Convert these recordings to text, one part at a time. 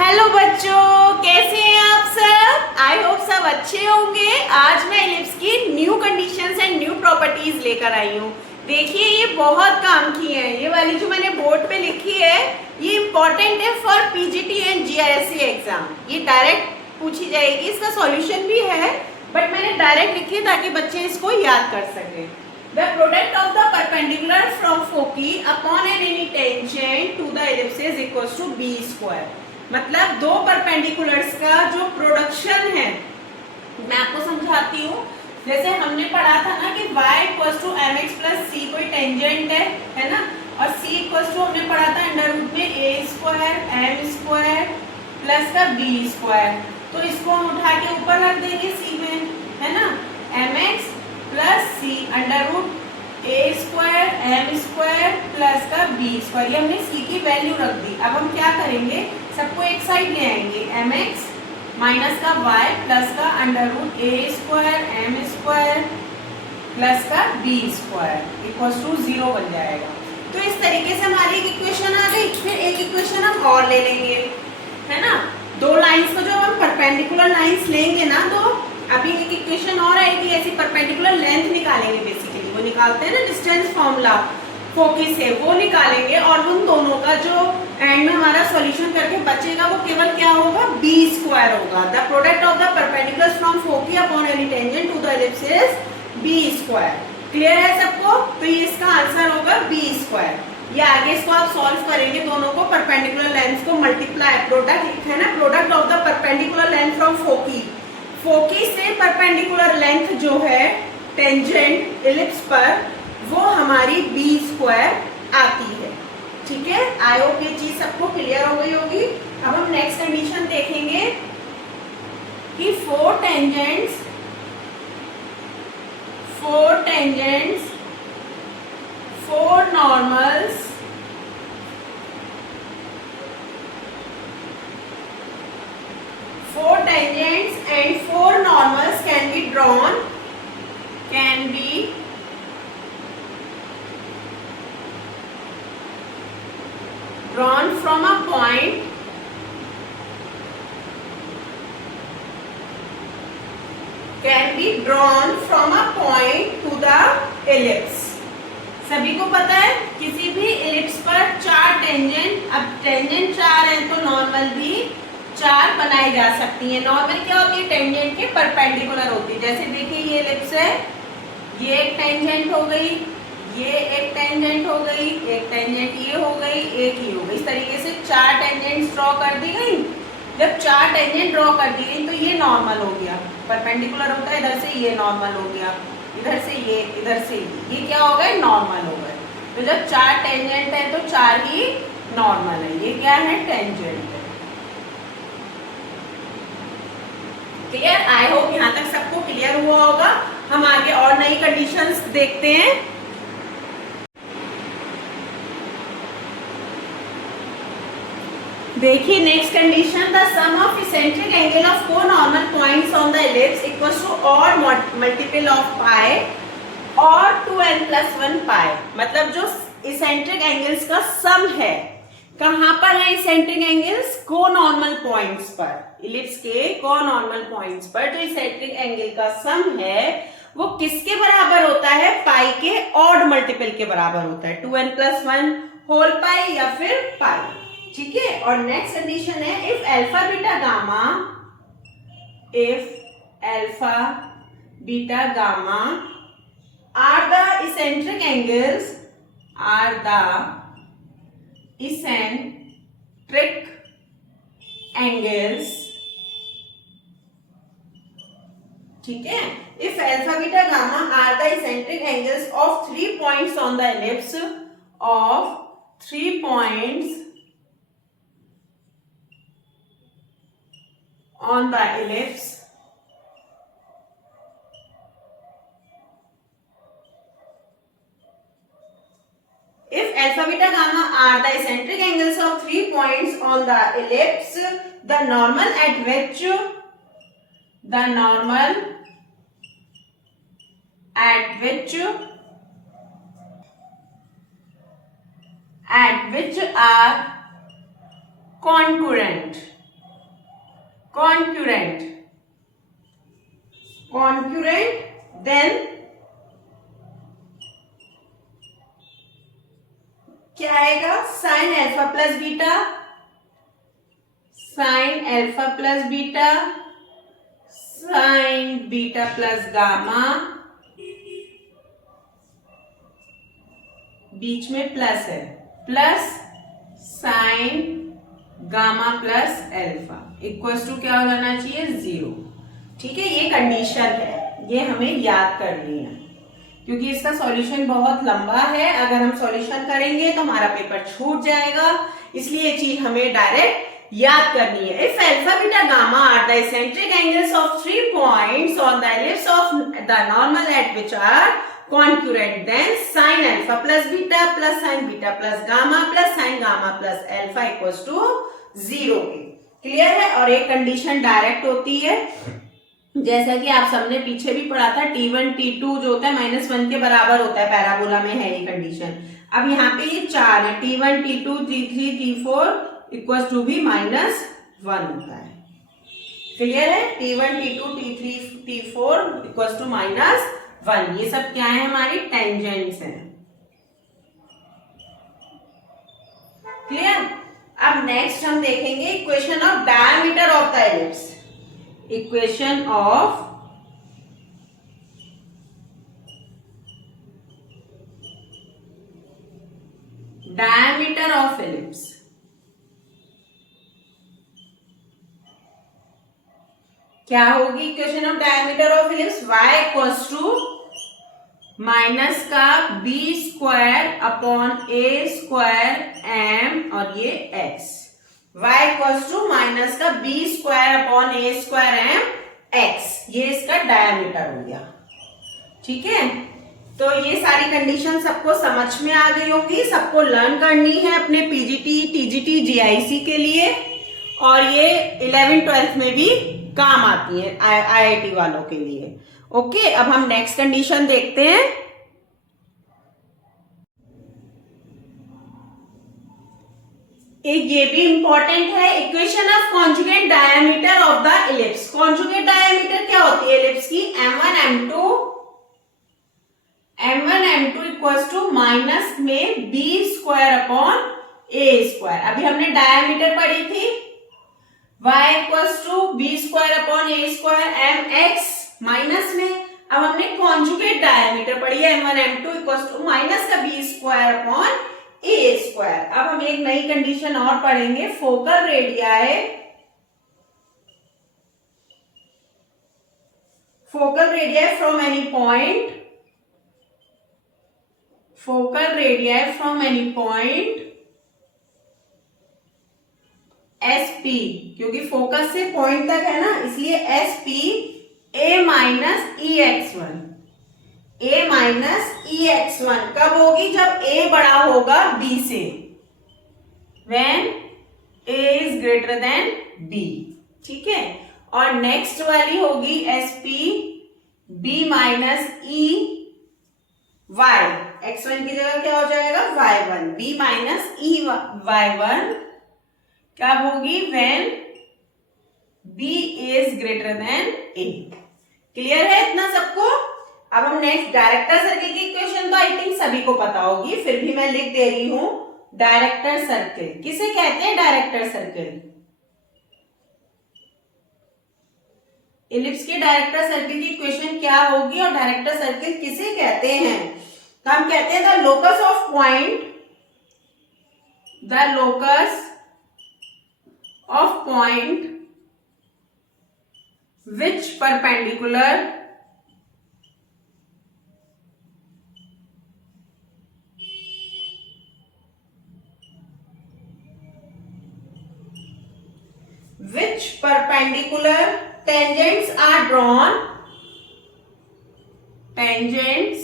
Hello बच्चों, कैसे हैं आप सब। आई होप सब अच्छे होंगे। आज मैं इलिप्स की new conditions and new properties लेकर आई हूँ। देखिए ये बहुत काम की है। ये वाली जो मैंने बोर्ड पे लिखी है ये इम्पोर्टेंट है फॉर पीजीटी एंड जीआईएससी एग्जाम। ये डायरेक्ट पूछी जाएगी, इसका सॉल्यूशन भी है बट मैंने डायरेक्ट लिखी है ताकि बच्चे इसको याद कर सकें। The product of the perpendicular from foci upon an any tangent to the ellipse is equals to b square। मतलब दो परपेंडिकुलर्स का जो प्रोडक्शन है, मैं आपको समझाती हूँ। जैसे हमने पढ़ा था ना कि y equals to m x plus c कोई टेंजेंट है ना, और c इक्वल्स टू हमने पढ़ा था अंडर रूट में a square m square plus का b स्क्वायर। तो इसको हम उठा के ऊपर रख देंगे c में, है ना, एम एक्स प्लस सी अंडर रूट ए स्क्वायर एम स्क्वायर प्लस का बी स्क्वायर। ये हमने सी की वैल्यू रख दी। अब हम क्या करेंगे, सबको एक साइड ले आएंगे, एम एक्स माइनस का वाई प्लस का अंडर रूट ए स्क्वायर एम स्क्वायर प्लस का बी स्क्वायर इक्वल्स टू 0 बन जाएगा। तो इस तरीके से हमारी एक इक्वेशन आ गई। फिर एक इक्वेशन हम और ले लेंगे, है ना। दो लाइंस को जो हम परपेंडिकुलर लाइंस लेंगे ना, तो अभी एक इक्वेशन और आएगी, ऐसी परपेंडिकुलर लेंथ निकालेंगे। बेसिकली वो निकालते हैं ना डिस्टेंस फॉर्मूला फोकस से, वो निकालेंगे और उन दोनों का जो एंड में हमारा सॉल्यूशन करके बचेगा वो केवल क्या होगा, बी स्क्वायर होगा। The product of the perpendiculars from foci upon any tangent to the ellipse is B square. Clear है सबको। तो ये इसका आंसर होगा बी स्क्वायर। ये आगे इसको आप सॉल्व करेंगे, दोनों को परपेंडिकुलर लेंथ को मल्टीप्लाई, प्रोडक्ट है ना, product of the perpendicular length from foci, foci से परपेंडिकुलर लेंथ जो है टेंजेंट इलिप्स पर, वो हमारी बी स्क्वायर आती है। ठीक है, आई होप ये चीज सबको क्लियर हो गई होगी। अब हम नेक्स्ट कंडीशन देखेंगे कि four tangents four normals four tangents and four normals can be drawn from a point to the ellipse। सभी को पता है किसी भी इलिप्स पर चार टेंजेंट, अब टेंजेंट चार है तो नॉर्मल भी चार बनाई जा सकती है। नॉर्मल क्या होती है, टेंजेंट के परपेंडिकुलर होती है। जैसे देखिए ये एलिप्स है, ये एक टेंजेंट हो गई, ये एक टेंजेंट हो गई, एक टेंजेंट ये हो गई, एक ये हो गई। इस तरीके से चार टेंजेंट्स ड्रॉ कर दी गई। जब चार टेंजेंट ड्रॉ कर दी गई तो ये नॉर्मल हो गया, परपेंडिकुलर होता है, इधर से ये नॉर्मल हो गया, इधर से ये, इधर से ये क्या हो गए, नॉर्मल हो गए। तो जब चार टेंजेंट है तो चार ही नॉर्मल है। ये क्या है, टेंजेंट है। क्लियर, आई होप यहाँ तक सबको क्लियर हुआ होगा। हम आगे और नई कंडीशंस देखते हैं। देखिए next condition, the sum of eccentric angle of conormal points on the ellipse equals to odd multiple of pi और 2n+1 पाई। मतलब जो इसेंट्रिक एंगल्स का सम है, कहां पर है इसेंट्रिक एंगल्स, कोनॉर्मल पॉइंट्स पर, इलिप्स के कोनॉर्मल पॉइंट्स पर जो इसेंट्रिक एंगल का सम है वो किसके बराबर होता है, पाई के ऑड मल्टीपल के बराबर होता है, 2n+1 होल पाई या फिर पाई। ठीक है, और नेक्स्ट कंडीशन है, if alpha beta gamma are the eccentric angles, ठीक है, if alpha beta gamma are the eccentric angles of 3 points on the ellipse, if alpha beta gamma are the eccentric angles of 3 points on the ellipse, the normal at which are concurrent concurrent, then क्या आएगा, sine alpha plus beta, sine alpha plus beta, sine beta plus gamma, बीच में plus है, plus sine gamma plus alpha equals to क्या हो जाना चाहिए, 0। ठीक है, ये कंडीशन है, ये हमें याद करनी है क्योंकि इसका सॉल्यूशन बहुत लंबा है। अगर हम सॉल्यूशन करेंगे तो हमारा पेपर छूट जाएगा, इसलिए ये चीज हमें डायरेक्ट याद करनी है। If alpha beta gamma are the eccentric angles of 3 points on the ellipse of the normal at which are concurrent, then sine alpha plus beta plus sine beta plus gamma plus sine gamma plus alpha equals to 0। Clear है। और एक condition direct होती है, जैसा कि आप सबने पीछे भी पढ़ा था, T1 T2 जो होता है -1 के बराबर होता है, पैराबोला में है ये कंडीशन। अब यहाँ पे ये 4 है, T1 T2 T3 T4 equals to भी -1 होता है। क्लियर है, T1 T2 T3 T4 equals to -1। ये सब क्या है, हमारी टेंजेंट्स हैं। क्लियर। अब नेक्स्ट हम देखेंगे equation of diameter of the ellipse. Equation of diameter of ellipse. क्या होगी equation of diameter of ellipse, y equals to minus का B square upon A square m और ये x, y equals to minus का B square upon A square m x, ये इसका diameter हो गया। ठीक है, तो ये सारी कंडीशन सबको समझ में आ गई होगी, सबको लर्न करनी है अपने पीजीटी टीजीटी जीआईसी के लिए, और ये 11th-12th में भी काम आती है आईआईटी वालों के लिए। ओके, अब हम नेक्स्ट कंडीशन देखते हैं। एक ये भी इंपॉर्टेंट है, equation of conjugate diameter of the ellipse. Conjugate diameter क्या होती है इलिप्स की, m1 m2 equals to minus में B square upon A square. अभी हमने डायमीटर पढ़ी थी, y equals to B square upon A square m x minus में। अब हमने कॉन्जुगेट डायमीटर पढ़ी है, m1 m2 equals to minus का B square upon A square. अब हम एक नई कंडीशन और पढ़ेंगे, focal radii, focal radii from any point, focal radii from any point SP, क्योंकि फोकस से पॉइंट तक है ना, इसलिए SP A minus EX1, A minus EX1 कब होगी, जब A बड़ा होगा B से, when A is greater than B। ठीक है, और नेक्स्ट वाली होगी SP B minus EY, X1 की जगह क्या हो जाएगा Y1, B माइनस EY1 कब होगी, when B is greater than A। Clear है इतना सबको। अब हम नेक्स्ट डायरेक्टर सर्किल की इक्वेशन तो आई थिंक सभी को पता होगी, फिर भी मैं लिख दे रही हूं। डायरेक्टर सर्किल किसे कहते हैं, डायरेक्टर सर्किल, इलिप्स के डायरेक्टर सर्किल की इक्वेशन क्या होगी और डायरेक्टर सर्किल किसे कहते हैं, तो हम कहते हैं the locus of point, the locus of point which perpendicular tangents are drawn, tangents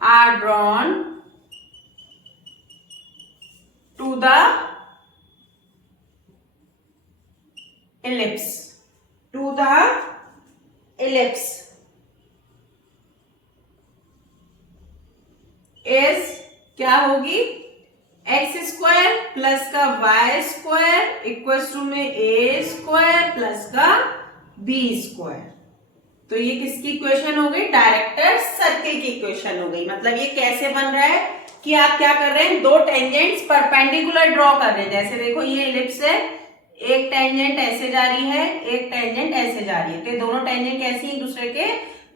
are drawn to the ellipse, to the ellipse is क्या होगी, x स्क्वायर प्लस का वाई स्क्वायर इक्वल्स टू में ए स्क्वायर प्लस का B square. तो ये किसकी equation हो गई? डायरेक्टर सर्किल की इक्वेशन हो गई। मतलब ये कैसे बन रहा है कि आप क्या कर रहे हैं, दो टेंजेंट्स परपेंडिकुलर ड्रॉ कर रहे हैं। जैसे देखो ये इलिप्स है, एक टेंजेंट ऐसे जा रही है, एक टेंजेंट ऐसे जा रही है, तो दोनों टेंजेंट कैसी एक दूसरे के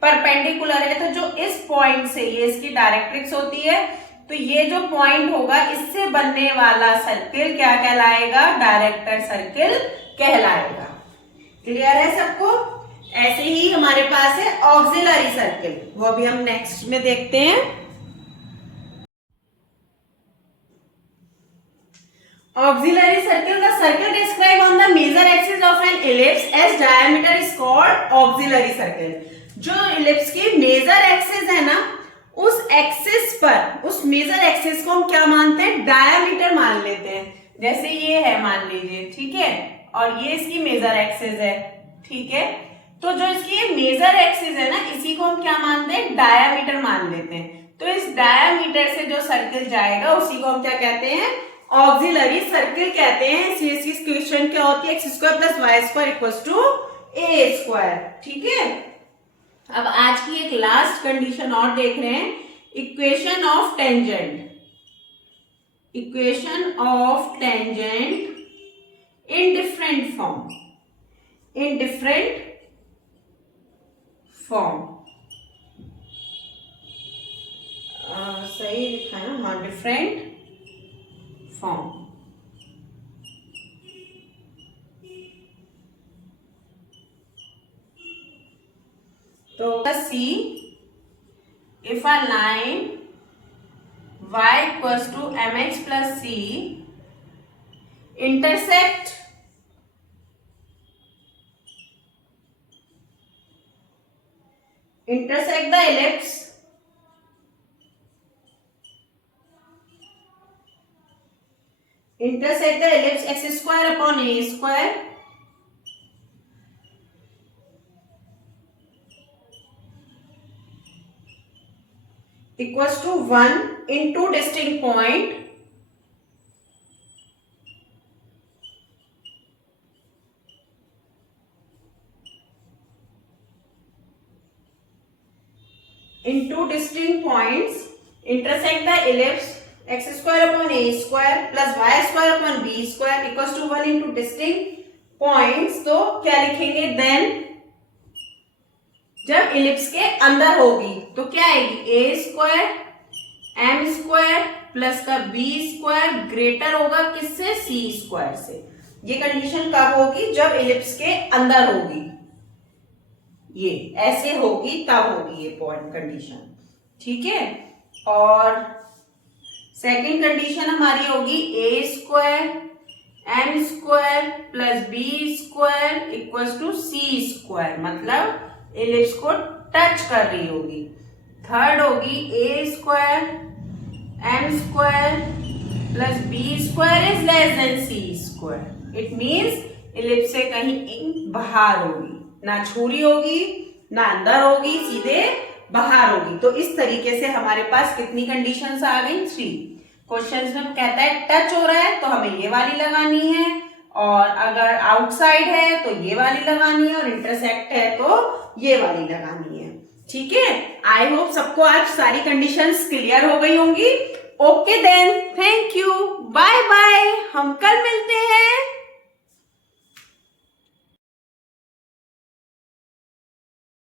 परपेंडिकुलर है। तो जो इस पॉइंट से, ये इसकी डायरेक्ट्रिक्स होती है, तो ये जो पॉइंट होगा इससे बनने वाला सर्किल क्या कहलाएगा? डायरेक्टर सर्किल कहलाएगा। क्लियर है सबको? ऐसे ही हमारे पास है ऑक्सिलरी सर्किल, वो अभी हम नेक्स्ट में देखते हैं। Auxiliary circle, the circle described on the major axis of an ellipse as diameter is called auxiliary circle. जो इलिप्स की मेजर एक्सिस है ना, उस एक्सिस पर, उस मेजर एक्सिस को हम क्या मानते हैं? डायामीटर मान लेते हैं। जैसे ये है मान लीजिए, ठीक है, और ये इसकी मेजर एक्सिस है, ठीक है। तो जो इसकी मेजर एक्सिस है ना, इसी को हम क्या मानते हैं? डायामीटर मान लेते हैं। तो इस डायामीटर से जो सर्किल जाएगा उसी को हम क्या कहते हैं? ऑक्सिलरी सर्किल कहते हैं। इसकी इक्वेशन क्या होती है? X square plus y square equals to A square. ठीक है, अब आज की एक लास्ट कंडीशन और देख रहे हैं, equation of tangent. Equation of tangent in different form, in different form. सही लिखा है ना? हाँ, डिफरेंट फॉर्म। तो see, if a line y equals to mx plus c intersect the ellipse x square upon a square equals to 1 in two distinct point points intersect the ellipse x square upon a square plus y square upon b square equals to 1 into distinct points। तो क्या लिखेंगे? Then जब ellipse के अंदर होगी तो क्या आएगी? ए स्क्वायर एम स्क्वायर प्लस का बी स्क्वायर ग्रेटर होगा किससे? सी स्क्वायर से। ये कंडीशन कब होगी? जब इलिप्स के अंदर होगी, ये ऐसे होगी तब होगी ये पॉइंट कंडीशन। ठीक है, और सेकेंड कंडीशन हमारी होगी a square m square plus b square equals to c square, मतलब इलिप्स को टच कर रही होगी। थर्ड होगी a square m square plus b square is less than c square. It means ellipse से कहीं बाहर होगी, ना छुरी होगी ना अंदर होगी, सीधे बाहर होगी। तो इस तरीके से हमारे पास कितनी कंडीशंस आ गई? 3 क्वेश्चंस में कहता है टच हो रहा है तो हमें ये वाली लगानी है, और अगर आउटसाइड है तो ये वाली लगानी है, और इंटरसेक्ट है तो ये वाली लगानी है। ठीक है, आई होप सबको आज सारी कंडीशंस क्लियर हो गई होंगी। Okay then, thank you, bye bye, हम कल मिलते हैं।